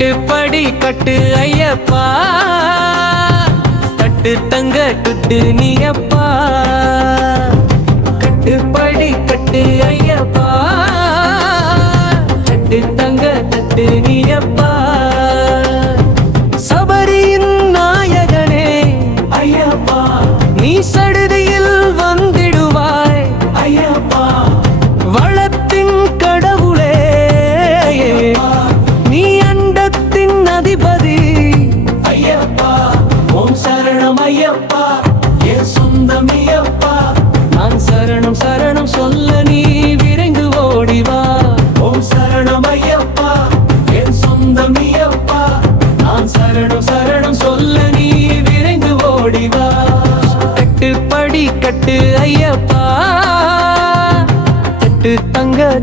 கட்டுப்படி கட்டு ஐயப்பா. கட்டு தங்க துட்டு நீயப்பா. கட்டுப்படி கட்டு ஐயப்பா. கட்டு தங்க தட்டு நீயப்பா. சபரியின் நாயகனே ஐயப்பா. நீ சடுதியில்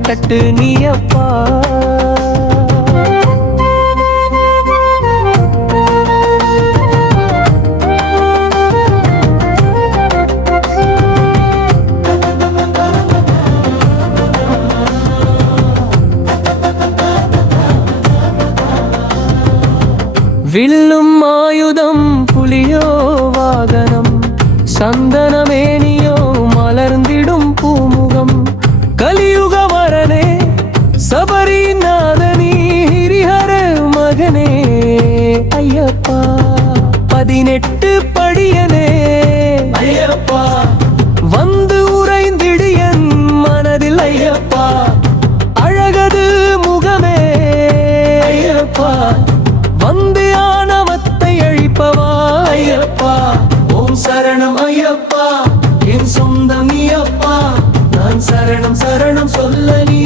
தட்டு நீயப்பா வில்லும் ஆயுதம் புலியோ வாகனம் சந்தன பதினெட்டு படியனே. ஐயப்பா. வந்து உறைந்திடு என் மனதில். ஐயப்பா. அழகது முகமே. ஐயப்பா. வந்து ஆணவத்தை அழிப்பவா. ஐயப்பா. ஓம் சரணம் ஐயப்பா. என் சொந்தம் நீயப்பா நான் சரணம் சரணம் சொல்ல நீ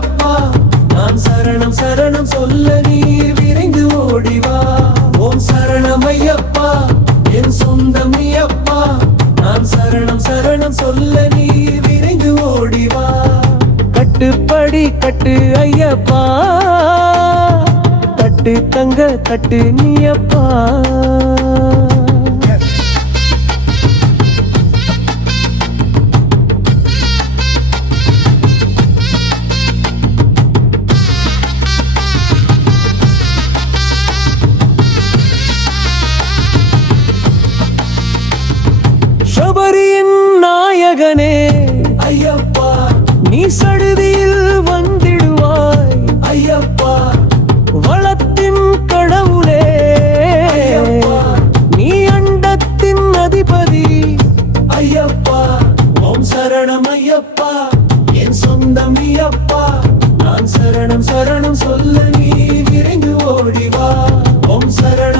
அப்பா நான் சரணம் சரணம் சொல்ல நீ விரைந்து ஓடிவா ஓம் சரணம் ஐயப்பா என் சொந்தம் ஐயப்பா நான் சரணம் சரணம் சொல்ல நீ விரைந்து ஓடிவா கட்டுப்படி கட்டு ஐயப்பா. தட்டு தங்க தட்டு நீ அப்பா என் சொந்தம் நீ அப்பா. நான் சரணம் சரணம் சொல்ல நீ விரைந்து ஓடிவா ஓம் சரணம்.